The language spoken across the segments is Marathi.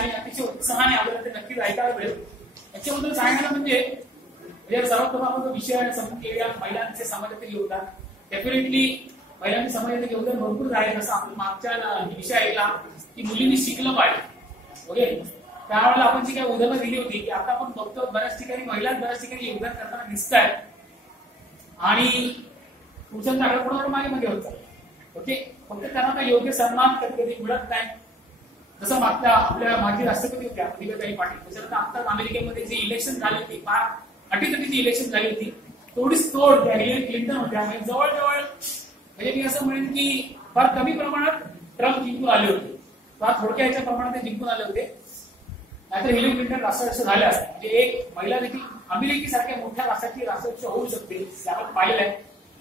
आणि अतिशय उत्साहाने आपल्याला ते नक्कीच ऐकायला मिळेल. याच्याबद्दल सांगायला म्हणजे सर्वात प्रथम आपण विषय समजून घेऊया महिलांचे समाजातील योगदान. डेफिनेटली महिलांनी समाजातील योगदान भरपूर आहे. जसं आपण मागच्या विषय ऐकला की मुलींनी शिकलं पाहिजे. ओके, त्यावेळेला आपण जी काही उदाहरणं दिली होती की आता आपण बघतो बऱ्याच ठिकाणी महिला बऱ्याच ठिकाणी योगदान करताना दिसत आहेत आणि पुरुषांचा आकडा मागे मागे होत चालला. ओके, फक्त त्यांना काही योग्य सन्मान कधी कधी मिळत नाही. जसं मागच्या आपल्या माजी राष्ट्रपती होत्या प्रतिभाताई पाटील, त्याच्यानंतर आता अमेरिकेमध्ये जी इलेक्शन झाली होती, फार अटीतटीची इलेक्शन झाली होती, थोडीच तोड हिलरी क्लिंटन होत्या. म्हणजे जवळजवळ म्हणजे मी असं म्हणेन की फार कमी प्रमाणात ट्रम्प जिंकून आले होते, फार थोडक्या याच्या प्रमाणात ते जिंकून आले होते. नाहीतर हिलरी क्लिंटन राष्ट्राध्यक्ष झाले असते. म्हणजे एक महिला देखील अमेरिकेसारख्या मोठ्या राष्ट्राची राष्ट्राध्यक्ष होऊ शकते, हे आपण पाहिलं आहे.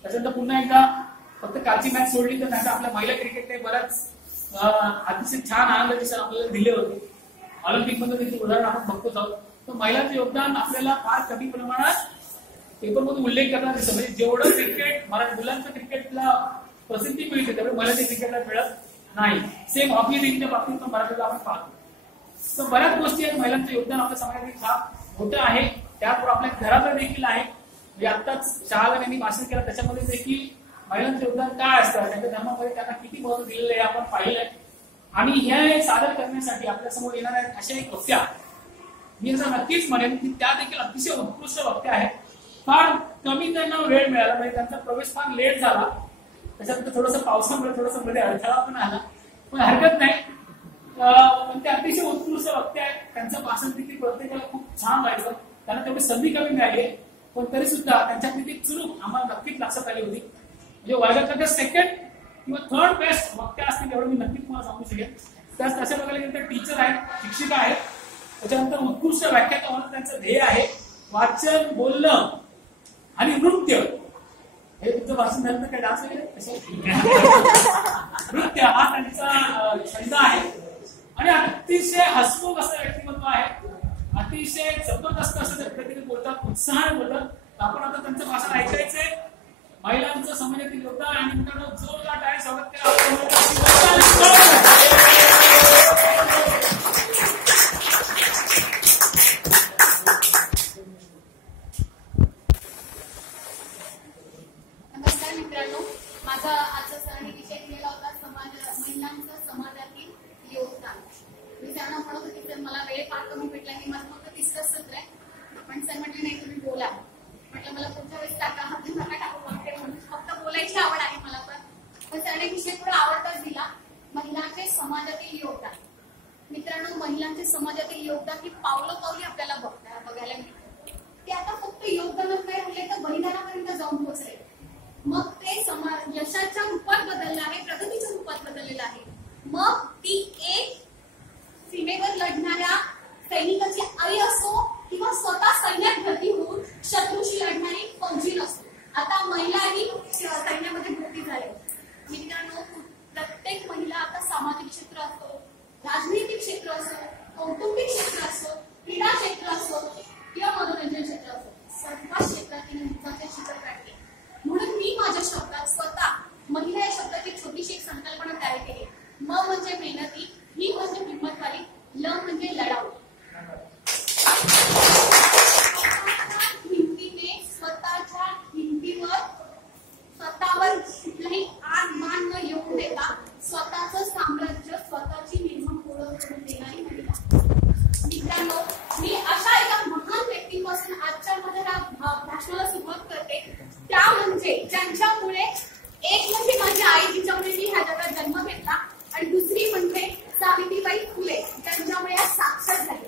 त्याच्यानंतर पुन्हा एकदा फक्त कालची मॅच सोडली तर नाही आपल्या महिला क्रिकेटने बऱ्याच अतिशय छान आनंदाचे क्षण आपल्याला दिले होते. ऑलिम्पिक मध्ये देखील उदाहरण आपण बघतोच आहोत. तर महिलांचं योगदान आपल्याला फार कमी प्रमाणात पेपरमधून उल्लेख करणार दिसतो. म्हणजे जेवढं क्रिकेट मराठी मुलांचं क्रिकेटला प्रसिद्धी मिळते तेवढं मराठी क्रिकेटला मिळत नाही. सेम हॉकी लीगच्या बाबतीत पण मराठीला आपण पाहतो. तर बऱ्याच गोष्टी आहेत महिलांचं योगदान आपल्या समाजातील फार मोठं आहे. त्याबरोबर आपल्या घरातलं देखील आहे. म्हणजे आत्ताच शहादान भाषण केलं त्याच्यामध्ये देखील महिलांचं योगदान काय असतं, त्यांच्या धर्मामध्ये त्यांना किती महत्व दिलेलं आहे आपण पाहिलंय. आणि हे सादर करण्यासाठी आपल्या समोर येणाऱ्या अशा एक वक्त्या मी असं नक्कीच म्हणेन की त्या देखील अतिशय उत्कृष्ट वक्त्या आहेत. फार कमी त्यांना वेळ मिळाला, म्हणजे त्यांचा प्रवेश फार लेट झाला. त्याच्यानंतर थोडंसं पावसामुळे थोडंसं मध्ये अडथळा पण आला, पण हरकत नाही. पण ते अतिशय उत्कृष्ट वक्ते आहेत. त्यांचं भाषण देखील प्रत्येकाला खूप छान व्हायचं. त्यांना तेवढी संधी कमी मिळाली, पण तरी सुद्धा त्यांच्यातली ती चुरूक आम्हाला नक्कीच लक्षात आली होती. म्हणजे वर्गातल्या सेकंड किंवा थर्ड बेस्ट वक्त्या असतील एवढं मी नक्कीच तुम्हाला सांगू शकेन. त्याच तशा बघायला गेलं तर टीचर आहेत, शिक्षिका आहेत. त्याच्यानंतर उत्कृष्ट व्याख्याता होणं त्यांचं ध्येय आहे. वाचन, बोलणं आणि नृत्य, हे तुमचं भाषण झालं तर काय डान्स वगैरे नृत्य हा त्यांचा छंद आहे. आणि अतिशय हसमुख असं व्यक्तिमत्व आहे. अतिशय जबरदस्त असं त्या पद्धतीने बोलतात, उत्साहाने बोलतात. आपण आता त्यांचं भाषण ऐकायचंय. महिलांचं समाजातील योगदान आणि मित्रांनो जोरदार टाळ्या स्वागत करा. नमस्कार मित्रांनो, माझा आजचा सरांनी विषय दिलेला होता महिलांचं समाजातील योगदान. मी त्यांना म्हणत होती तर मला वेळ फार कमी भेटला की माझं फक्त 30 सत्र आहे. पण सर म्हटलं नाही तुम्ही बोला. म्हटलं मला पुढच्या वेळेस टाका, नका टाकू बघते म्हणून फक्त बोलायची आवड आहे मला. पण सरांनी विषय थोडा आवडताच दिला, महिलांचे समाजातील योगदान. मित्रांनो, महिलांचे समाजातील योगदान ही पावलोपावली आपल्याला बघायला मिळतं. ते आता फक्त योगदानच नाही राहिले तर बलिदानापर्यंत जाऊन पोहोचले. मग ते यशाच्या रूपात बदललं आहे, प्रगतीच्या रूपात बदललेलं आहे. मग ती एक सीमेवर लढणाऱ्या सैनिकाची आई असो किंवा स्वतः सैन्यात भरती होऊन शत्रूशी लढणारी फौजी असो. आता महिलाही सैन्यामध्ये भरती झाल्या. मित्रांनो, प्रत्येक महिला आता सामाजिक क्षेत्र असो, राजनैतिक क्षेत्र असो, कौटुंबिक क्षेत्र असो, क्रीडा क्षेत्र असो किंवा मनोरंजन क्षेत्र असो, सर्व क्षेत्रातील मुद्द्याचे चित्र काढले. म्हणून मी माझ्या शब्दात स्वतः महिला या शब्दाची छोटीशी एक संकल्पना तयार केली. म म्हणजे मेहनती, ही म्हणजे हिंमतवाली, ल म्हणजे लढाऊ. हिमतीने स्वतःच्या हिमतीवर स्वतःवर कुठलाही आग मान न येऊ देता स्वतःचं साम्राज्य, स्वतःची निर्माण ओळख करून देणारी महिला. मित्रांनो, मी अशा एका महान व्यक्तीपासून आजच्या माझ्या भाषणाला सुरुवात करते. त्या म्हणजे ज्यांच्यामुळे एक म्हणजे माझी आई, जिच्यामुळे मी ह्या जगात जन्म घेतला, आणि दुसरी म्हणजे सावित्रीबाई फुले, ज्यांच्यामुळे आज साक्षर झाले.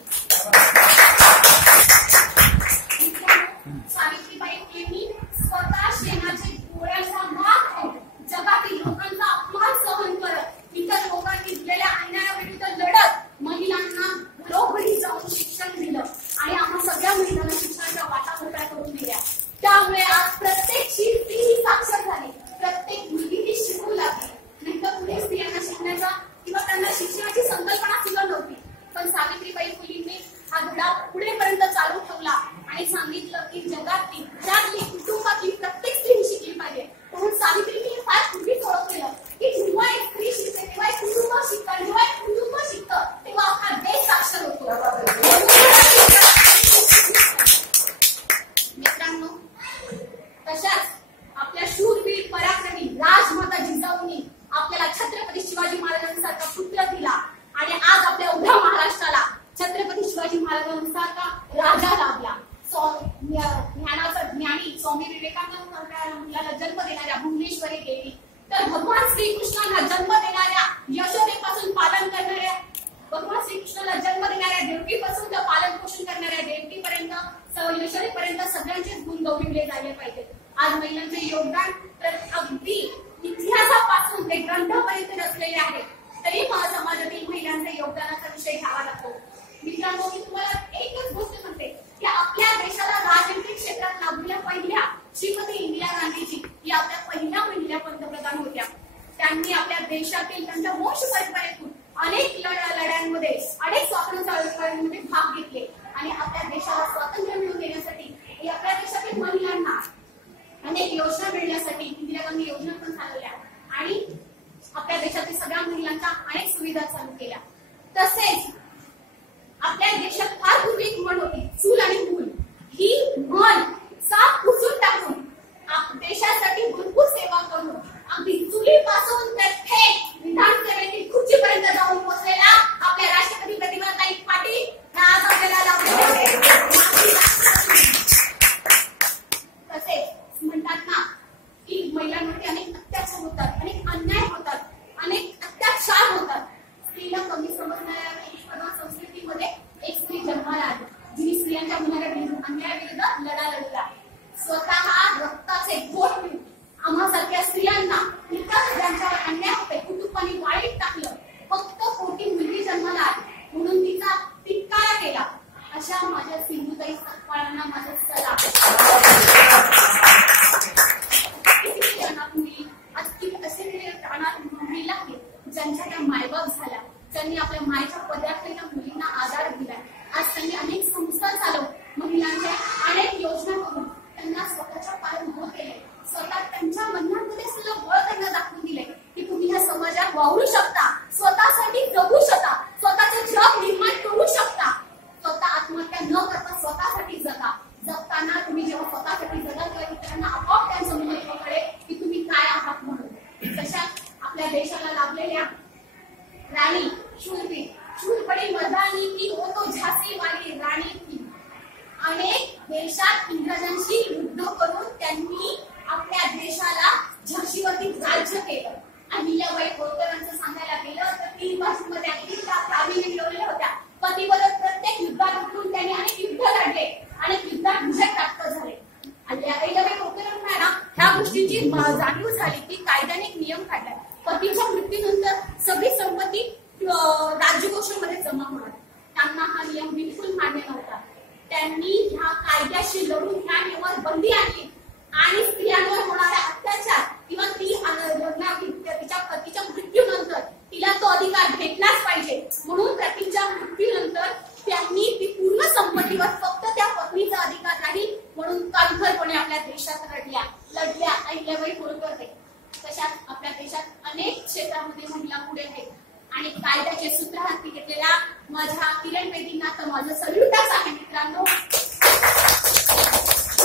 सावित्रीबाई फुलेंनी स्वतः शेणाचे गोळ्याचा माग खाऊन जगातील लोकांचा अपमान सहन करत, इतर लोकांनी दिलेल्या अन्यायाविरुद्ध लढत महिलांना घरोघरी जाऊन शिक्षण दिलं आणि आम्हा सगळ्या महिलांना शिक्षणाच्या वाटा मोकळ्या करून दिल्या. त्यामुळे आज प्रत्येक स्त्री साक्षर झाली, प्रत्येक मुलगी शिकू लागली. नाही तर पुढे स्त्रियांना शिकण्याचा किंवा त्यांना शिक्षणाची संकल्पना सुद्धा नव्हती. पण सावित्रीबाई फुलेंनी हा धडा पुढेपर्यंत चालू ठेवला आणि सांगितलं की जगातली, घरातली, कुटुंबातली प्रत्येक स्त्री शिकली पाहिजे. म्हणून सावित्रीने फार पूर्वीच ओळखलेलं की जेव्हा एक स्त्री शिकते तेव्हा एक कुटुंब शिकतं, जेव्हा एक कुटुंब शिकतं तेव्हा अख्खा देश साक्षर महाराजांचा राजा लाभला. ज्ञानाचा ज्ञानी स्वामी विवेकानंदाला जन्म देणाऱ्या भुवनेश्वरी देवी, तर भगवान श्रीकृष्णांना जन्म देणाऱ्या यशोदेपासून पालन करणाऱ्या, भगवान श्रीकृष्णाला जन्म देणाऱ्या देवकीपासून पालन पोषण करणाऱ्या देवकीपर्यंत यशोदेपर्यंत सगळ्यांचेच गुण गौरवले जायला पाहिजे. आज महिलांचे योगदान अगदी इतिहासापासून ते ग्रंथापर्यंत रचलेले आहे, तरी समाजातील महिलांच्या योगदानाचा विषय घ्यावा लागतो. मित्रांनो, मी तुम्हाला एकच गोष्ट म्हणते की आपल्या देशाला राजनीतिक क्षेत्रात लाभलेल्या पहिल्या श्रीमती इंदिरा गांधीजी या आपल्या पहिल्या महिला पंतप्रधान होत्या. त्यांनी आपल्या देशातील त्यांच्या वंश परंपरेतून अनेक लढ्यांमध्ये, अनेक स्वातंत्र्य चळवळीमध्ये भाग घेतले आणि आपल्या देशाला स्वातंत्र्य मिळवून देण्यासाठी आपल्या देशातील महिलांना अनेक योजना मिळण्यासाठी इंदिरा गांधी योजना पण चालवल्या आणि आपल्या देशातील सगळ्या महिलांच्या अनेक सुविधा चालू केल्या. तसेच आपल्या देशात फार पूर्वी एक म्हण होती, चूल आणि मूल. ही म्हण साफ पुसून टाकून देशासाठी भरपूर सेवा करून अगदी चुलीपासून ते थेट विधानसभेतील खुर्चीपर्यंत जाऊन पोहोचलेला आपल्या राष्ट्रपती प्रतिभाताई पाटील ह्या आज आपल्याला लाभले. तसेच म्हणतात ना की महिलांवरती अनेक अत्याचार होतात, अनेक अन्याय होतात, अनेक अत्याचार होतात. स्त्रीला कमी समजणाऱ्या संस्कृतीमध्ये एक स्त्री जन्माला आली, जिने स्त्रियांच्या अन्यायाविरुद्ध लढा लढला. स्वतः रक्ताचे घोट पिऊन आम्हासारख्या स्त्रियांना ज्यांच्यावर अन्याय होते कुटुंबाने वाळीत टाकलं, फक्त पोटी मुलगी जन्माला आली म्हणून तिचा तिटकारा केला. अशा माझ्या सिंधुताई सपकाळांना माझा सलाम. असे अनाथ महिला आहेत ज्यांच्या त्या मायबाप झाल्या, त्यांनी आपल्या मायेच्या पदार्थाच्या मुलींना आधार दिलाय. आज त्यांनी अनेक संस्था चालवून महिलांच्या अनेक योजना करून त्यांना स्वतःच्या पायावर उभं केले. स्वतः त्यांच्या मनामध्ये सुद्धा बळ त्यांना दाखवून दिले की तुम्ही ह्या समाजात वावरू शकता, स्वतःसाठी जगू शकता, स्वतःचे जग निर्माण करू शकता. स्वतः आत्महत्या न करता स्वतःसाठी जगा. जगताना तुम्ही जेव्हा स्वतःसाठी जगाल तेव्हा इतरांना आपोआप त्यांचं महत्व कळेल की तुम्ही काय आहात म्हणून. तशा आपल्या देशाला लाभलेल्या राणी शूरवीर, शूरपणे मर्दानी की हो तो झाशी वाली राणी की. अनेक देशात इंग्रजांशी युद्ध करून त्यांनी आपल्या देशाला झाशीवरती राज्य केलं. अहिल्याबाई होळकरांचं सांगायला गेलं तर 3 भाषेमध्ये अगदी प्रावीण्य मिळवलेल्या होत्या. पतीबरोबर प्रत्येक युद्धात उतरून त्यांनी अनेक युद्ध लढले, अनेक युद्धात विजय प्राप्त झाले. अहिल्याबाई होळकरांना ना ह्या गोष्टीची जाणीव झाली की कायद्याने एक नियम काढलाय, पतीच्या मृत्यूनंतर सगळी संपत्ती राज्यकोषामध्ये जमा होणार. त्यांना हा नियम बिलकुल मान्य नव्हता. त्यांनी ह्या कायद्याशी लढून ह्या नियमावर बंदी आणली आणि स्त्रियांवर होणाऱ्या अत्याचार किंवा तिच्या पतीच्या मृत्यूनंतर तिला तो अधिकार भेटलाच पाहिजे म्हणून पतीच्या मृत्यूनंतर त्यांनी ती पूर्ण संपत्तीवर फक्त त्या पत्नीचा अधिकार राहील म्हणून कणखरपणे आपल्या देशात लढल्या अहिल्याबाई होळकर. तशाच आपल्या देशात अनेक क्षेत्रामध्ये महिला पुढे आहेत आणि कायद्याचे सूत्र हाती घेतलेल्या माझ्या किरण बेदींना तर माझं सल्यूटच आहे. मित्रांनो,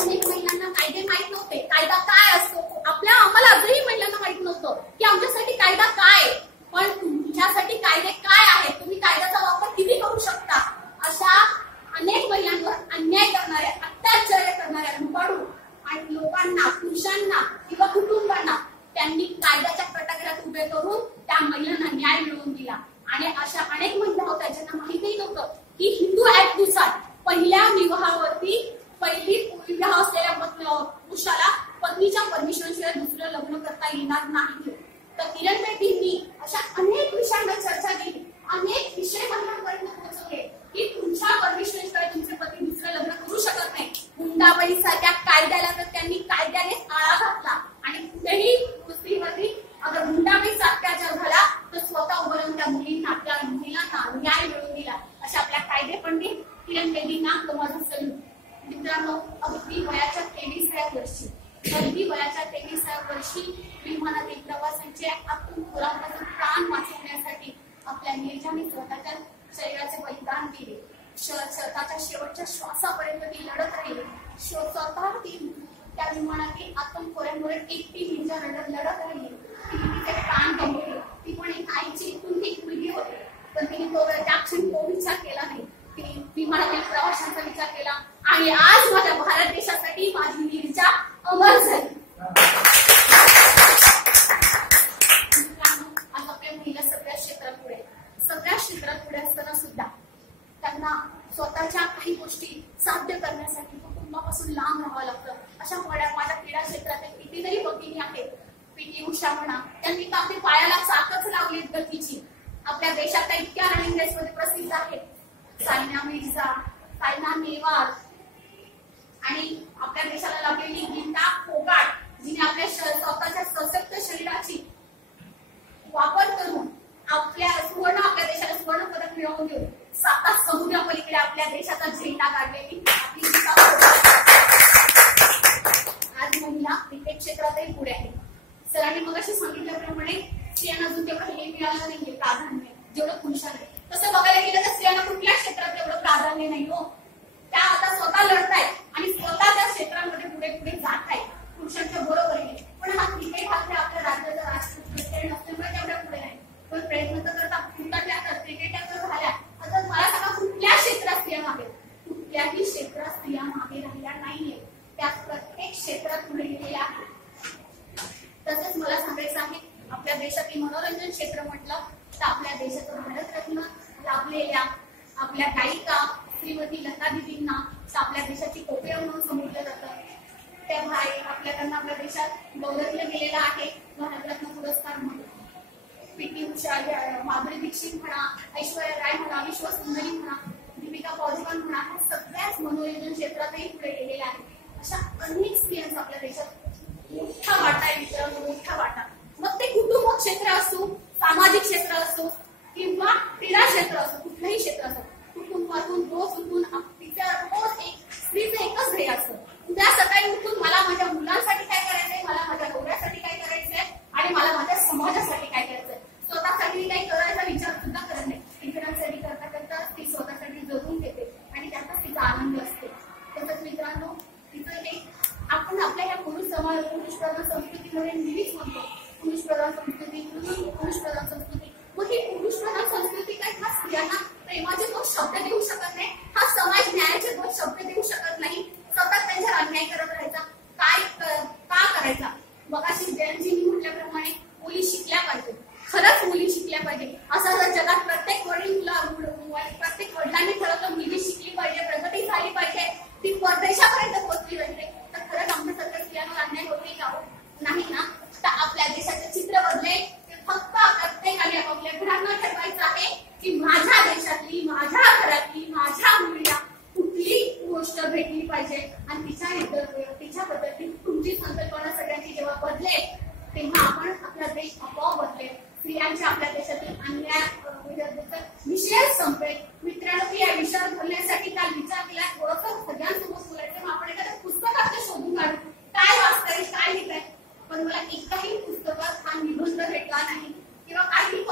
अनेक महिलांना कायदे माहित नव्हते, कायदा काय असतो. आम्हाला आजही महिलांना माहित नव्हतं की आमच्यासाठी कायदा काय, पण तुमच्यासाठी कायदे काय आहेत, तुम्ही कायद्याचा वापर किती करू शकता. अशा अनेक महिलांवर अन्याय करणाऱ्या, अत्याचार करणाऱ्या लुबाडू आणि लोकांना, पुरुषांना किंवा कुटुंबांना त्यांनी कायद्याच्या कटाघात उभे करून त्या महिलांना न्याय मिळवून दिला. आणि अशा अनेक महिला होत्या ज्यांना माहितीही नव्हतं की हिंदू ऍक्ट नुसार पहिल्या विवाहावरती पहिली विवाह असलेल्या पुरुषाला पत्नीच्या परमिशनशिवाय दुसरं लग्न करता येणार नाही. तर किरण बेदींनी अशा अनेक विषयांवर चर्चा केली, अनेक विषय महिलांपर्यंत पोहोचवले की तुमच्या परमिशनशिवाय तुमचे पती दुसरं लग्न करू शकत नाही. हुंडाबळी सारख्या कायद्याला तर त्यांनी कायद्याने आळा घातला आणि कुठेही स्त्रीवरती अगर हुंडाबळीचा अत्याचार झाला तर स्वतः उभं राहून त्या मुलींना, त्या महिलांना न्याय मिळवून दिला. अशा आपल्या कायदे पंडित किरण बेदींना तो माझं सल्यूट. मित्रांनो, अगदी वयाच्या 23व्या वर्षी विमानातील प्रवाशांचे आतून खोरापासून प्राण वाचवण्यासाठी आपल्या निर्जाने स्वतःच्या शरीराचे बलिदान दिले. स्वतःच्या शेवटच्या श्वासापर्यंत ती लढत राहिली. स्वतः ती त्या विमानातील आतून खोऱ्यांमुळे एकटी निर्जा लढत राहिली. तिने तिचे प्राण गमावले. ती पण एक आईची इथून एक मुलगी होती, पण तिने त्या क्षणी तो विचार केला नाही. ती विमानातील प्रवाशांचा विचार केला आणि आज माझ्या भारत देशासाठी माझी वीरजा अमर झाली. आज आपल्या महिला सगळ्या क्षेत्रात पुढे असताना सुद्धा त्यांना स्वतःच्या काही गोष्टी साध्य करण्यासाठी कुटुंबापासून लांब राहावं लागतं. अशा माझ्या क्रीडा क्षेत्रातील कितीतरी भगिनी आहेत. पीटी उषा म्हणा, त्यांनी तर आपल्या पायाला चाकच लावली गतीची. आपल्या देशात इतक्या रनिंग रेसमध्ये प्रसिद्ध आहेत. सायना मिर्झा, सायना नेहवाल आणि आपल्या देशाला लाभलेली गीता फोगाट, जिने आपल्या स्वतःच्या सशक्त शरीराची वापर करून आपल्या देशाला सुवर्ण पदक मिळवून देऊन 7 समुद्र पलीकडे आपल्या देशाचा झेंडा काढलेली आपली गीता फोगाट आज महिला क्रिकेट क्षेत्रातही पुढे आहे. सरांनी मगाशी सांगितल्याप्रमाणे स्त्रियांना अजून तेवढं हे मिळालं नाहीये प्राधान्य जेवढं पुरुषांना. तसं बघायला गेलं तर स्त्रियांना कुठल्या क्षेत्रात तेवढं प्राधान्य नाही हो. त्या आता स्वतः लढतायत आणि स्वतः त्या क्षेत्रांमध्ये पुढे पुढे जात आहेत पुरुषांच्या बरोबरीने. पण हा क्रिकेट हा आपल्या राज्याचा राष्ट्रीय खेळ नसल्यामुळे तेवढ्या पुढे नाही. पण प्रयत्न तर करतात. क्रिकेट झाल्या आता मला सांगा कुठल्या क्षेत्रात स्त्रिया मागे? कुठल्याही क्षेत्रात स्त्रिया मागे राहिल्या नाहीये. त्या प्रत्येक क्षेत्रात पुढे गेलेल्या आहेत. तसंच मला सांगायचं आहे आपल्या देशातील मनोरंजन क्षेत्र म्हटलं तर आपल्या देशाचं भारतरत्न लाभलेल्या आपल्या गायिका श्रीमती लता दीदींना आपल्या देशाची कोकिळा म्हणून समजलं जातं. त्या त्यांना आपल्या देशात गौरवलं गेलेलं आहे भारतरत्न पुरस्कार म्हणून. पीटी उषा, माधुरी दीक्षित म्हणा, ऐश्वर्या राय म्हणा, विश्वसुंदरी म्हणा, दीपिका पादुकोण म्हणा, ह्या सगळ्याच मनोरंजन क्षेत्रातही पुढे गेलेल्या आहेत. अशा अनेक स्त्रियांचा आपल्या देशात मोठा वाटा आहे मित्रांनो, मोठा वाटा. मग ते कुटुंब क्षेत्र असो, सामाजिक क्षेत्र असो किंवा क्रीडा क्षेत्र असो, कुठलंही क्षेत्र असो, कुटुंबातून रोज उठून स्त्रीचं एकच ध्येय असतं. उद्या सकाळी उठून मला माझ्या मुलांसाठी काय करायचंय, मला माझ्या नवऱ्यासाठी काय करायचंय आणि मला माझ्या समाजासाठी काय करायचंय. स्वतःसाठी काही करायचा विचार सुद्धा करत नाही. इतरांसाठी करता करता ती स्वतःसाठी जगून घेते आणि त्याचाच तिचा आनंद असतो. तसंच मित्रांनो तिचं हे आपण आपल्या ह्या पुरुष प्रधान संस्कृतीमध्ये नेहमीच म्हणतो पुरुष प्रधान संस्कृती. मग ही पुरुष प्रधान संस्कृती काय हा स्त्रियांना प्रेमाचे 2 शब्द देऊ शकत नाही, हा समाज न्यायाचे 2 शब्द देऊ शकत नाही. सतत त्यांच्यावर अन्याय करत राहायचा का करायचा? मगाशी जयंतजींनी म्हटल्याप्रमाणे मुली शिकल्या पाहिजे. खरंच मुली शिकल्या पाहिजे. असं जर जगात प्रत्येक वडिलांनी ठरवलं मुलगी शिकली पाहिजे, प्रगती झाली पाहिजे, ती परदेशापर्यंत पोहोचली पाहिजे, तर खरंच आमच्यासारख्या स्त्रियांवर अन्याय होते का? नाही ना. तर आपल्या देशाचे चित्र बदलेल. फक्त प्रत्येकाने आपल्या घरांना ठरवायचं आहे की माझ्या देशातली, माझ्या घरातली, माझ्या मुलीला कुठली गोष्ट भेटली पाहिजे आणि तिच्याबद्दल तुमची संकल्पना सगळ्यांची जेव्हा बदलेल तेव्हा आपण आपला देश आपोआप बदलेल. स्त्रियांच्या आपल्या देशातील अन्याय विषय संपेल. मित्रांनो या विषयावर बोलण्यासाठी काल विचार केला थोडंसं सगळ्यांसोबत बोलायचं. मग आपण एखाद्या पुस्तकात शोधून काढू काय वाचताय काय लिहिताय. पण मला एकाही पुस्तकात हा निबंध भेटला नाही किंवा काही